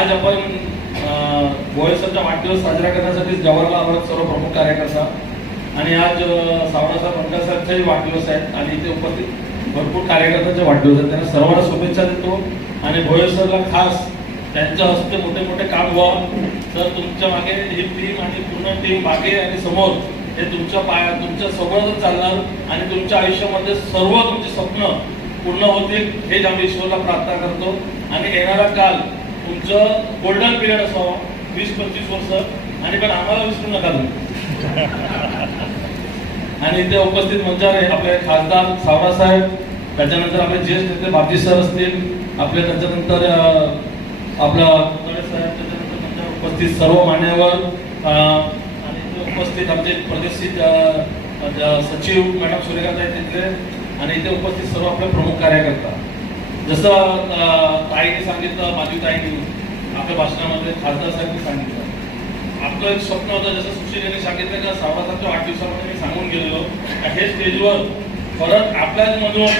आज आपण गोयसरचा वाढदिवस साजरा करण्यासाठी जवाहरलाल आव्हाड सर्व प्रमुख कार्यकर्ता आणि आज सावरासाहेब पंकज साहेबचाही वाढदिवस आहे आणि इथे उपस्थित भरपूर कार्यकर्त्यांचे वाढदिवस आहेत. त्यांना सर्वांना शुभेच्छा देतो आणि भोयसरला खास त्यांच्या हस्ते मोठे मोठे काम व्हावं तर तुमच्या मागे ही टीम आणि पूर्ण टीम मागे आणि समोर हे तुमच्या पाया तुमच्या सोबतच चालणार आणि तुमच्या आयुष्यामध्ये सर्व तुमचे स्वप्न पूर्ण होतील हेच आम्ही ईश्वरला प्रार्थना करतो. आणि येणारा काल तुमचं गोल्डन पिरियड असावं वीस पंचवीस वर्ष आणि पण आम्हाला विसरू नका तुम्ही. आणि इथे उपस्थित मंचावर आपले खासदार सावरा साहेब त्याच्यानंतर आपले ज्येष्ठ नेते बापजी सर असतील आपले त्याच्यानंतर आपला पुतळे साहेब त्याच्यानंतर उपस्थित सर्व मान्यवर आणि इथे उपस्थित आमचे प्रदेशित सचिव मॅडम सूर्यकांत आहेत तिथले आणि इथे उपस्थित सर्व आपले प्रमुख कार्यकर्ता. जसं ताईने सांगितलं माझी ताईने आपल्या भाषणामध्ये खासदार साहेबांनी सांगितलं. आपलं एक स्वप्न होतं जसं सुशील यांनी सांगितलं का सावरासाच्या आठ दिवसामध्ये मी सांगून गेलेलो. का हे स्टेजवर परत आपल्याच मधून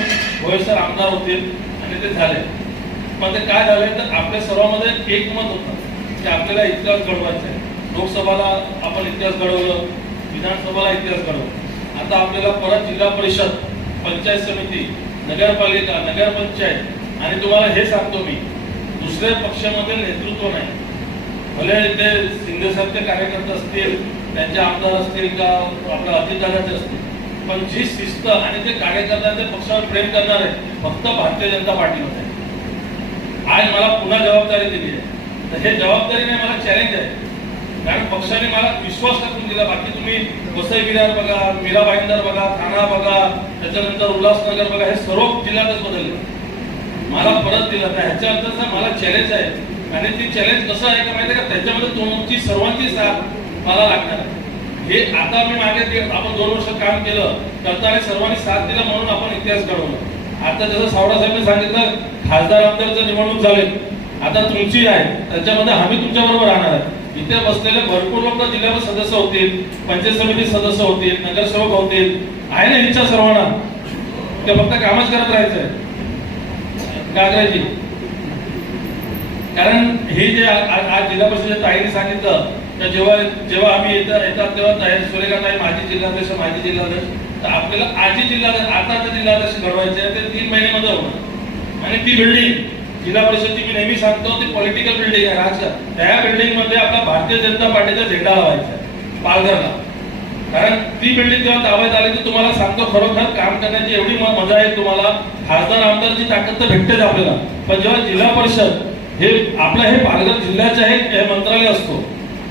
भोयसर आमदार होतील आणि ते झाले. पण ते काय झाले तर आपल्या सर्वांमध्ये एक मत होतं की आपल्याला इतिहास घडवायचा आहे. लोकसभाला आपण इतिहास घडवलं विधानसभाला इतिहास घडवलं. आता आपल्याला परत जिल्हा परिषद पंचायत समिती नगरपालिका नगरपंचायत आणि तुम्हाला हे सांगतो मी दुसऱ्या पक्षामध्ये नेतृत्व नाही. भले इथे शिंदेसारखे कार्यकर्ते असतील त्यांचे आमदार असतील का आपल्या अधिकाऱ्याचे असतील पण जी शिस्त आणि ते कार्यकर्त्यांचे पक्षावर प्रेम करणार आहे फक्त भारतीय जनता पार्टीमध्ये. आहे. आज मला पुन्हा जबाबदारी दिली आहे. तर हे जबाबदारीने मला चॅलेंज आहे. कारण पक्षाने मला विश्वास टाकून दिला. बाकी तुम्ही वसई विरार बघा मीरा भाईंदर बघा ठाणा बघा त्याच्यानंतर उल्हासनगर बघा हे सर्व जिल्ह्यातच बदलले. मला परत दिला. तर ह्याच्या अर्थ मला चॅलेंज आहे. आणि ती चॅलेंज कसं आहे का माहिती का? त्याच्यामध्ये तुमची सर्वांची साथ मला लागणार हे आता मी मागे आपण दोन वर्ष काम केलं करताना सर्वांनी साथ दिला म्हणून आपण इतिहास घडवला. आता जसं सावरा साहेबांनी सांगितलं खासदार आमदारचं निवडणूक झाले. आता तुमची आहे. त्याच्यामध्ये आम्ही तुमच्या बरोबर राहणार आहे. इथे बसलेले भरपूर लोक जिल्ह्यामध्ये सदस्य होतील पंचायत समिती सदस्य होतील नगरसेवक होतील. आहे ना इच्छा सर्वांना? ते फक्त कामच करत राहायचंय. काय करायची कारण हे जे आज जिल्हा परिषदेच्या ताईने सांगितलं तर जेव्हा जेव्हा आम्ही येतात येतात तेव्हा ताई सूर्यकांत ताई माजी जिल्हाध्यक्ष माजी जिल्हाध्यक्ष तर आपल्याला आजी जिल्हाध्यक्ष आताचे जिल्हाध्यक्ष घडवायचे ते तीन महिन्यामध्ये होणार. आणि ती बिल्डिंग जिल्हा परिषदची मी नेहमी सांगतो ती पॉलिटिकल बिल्डिंग आहे. राजकारण त्या बिल्डिंगमध्ये आपला भारतीय जनता पार्टीचा झेंडा लावायचा पालघरला. कारण ती बिल्डिंग जेव्हा ताब्यात आली तर तुम्हाला सांगतो खरोखर काम करण्याची एवढी मजा आहे तुम्हाला. खासदार आमदारची ताकद तर भेटतेच आपल्याला. पण जेव्हा जिल्हा परिषद हे आपलं हे पालघर जिल्ह्याचे हे मंत्रालय असतो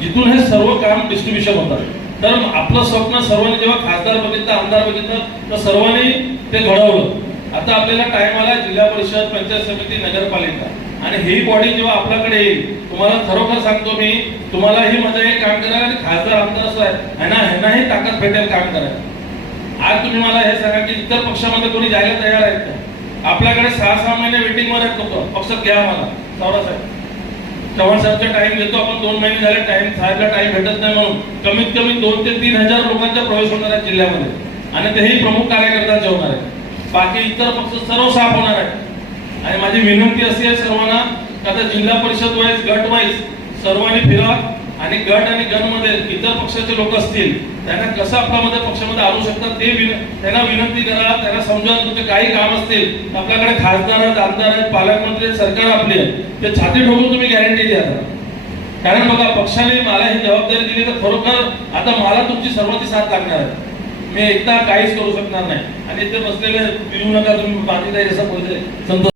जिथून हे सर्व काम डिस्ट्रीब्युशन होतात. तर आपलं स्वप्न सर्वांनी जेव्हा खासदार बघितलं आमदार बघितलं तर सर्वांनी ते घडवलं. आता आपल्याला टाइम आला जिल्हा परिषद पंचायत समिती नगरपालिका. आणि ही बॉडी जेव्हा आपल्याकडे येईल तुम्हाला खरोखर सांगतो मी तुम्हाला ही मजा येईल काम करायला आणि खासदार आमदार साहेब ह्यांना ह्यांनाही ताकद भेटेल काम करायला. आज तुम्ही मला हे सांगा की इतर पक्षामध्ये कोणी जायला तयार आहेत का? आपल्याकडे सहा सहा महिने वेटिंगमध्ये आहेत लोक. पक्षात घ्या मला सावरा साहेब. चव्हाण साहेबचा टाइम घेतो आपण दोन महिने झाले टाइम साहेबला टाइम भेटत नाही म्हणून. कमीत कमी दोन ते तीन हजार लोकांचा प्रवेश होणार आहे जिल्ह्यामध्ये. आणि तेही प्रमुख कार्यकर्ता होणार आहे बाकी इतर पक्ष सर्व साफ होणार आहे आणि माझी विनंती अशी आहे सर्वांना आता जिल्हा परिषद वाईज गट वाईज सर्वांनी फिरा आणि गट आणि गणमध्ये इतर पक्षाचे लोक असतील त्यांना कसं आपल्यामध्ये पक्षामध्ये आणू शकतात ते विन- त्यांना विनंती करा त्यांना समजा तुमचे काही काम असतील आपल्याकडे खासदार आहेत आमदार आहेत पालकमंत्री आहेत, सरकार आपले ते छाती ठोकून तुम्ही गॅरंटी द्या. कारण बघा पक्षाने मला ही जबाबदारी दिली तर खरोखर आता मला तुमची सर्वांची साथ लागणार आहे. मी एकदा काहीच करू शकणार नाही. आणि ते बसलेले पिऊ नका तुम्ही पाणी काही असं बोलते संतोष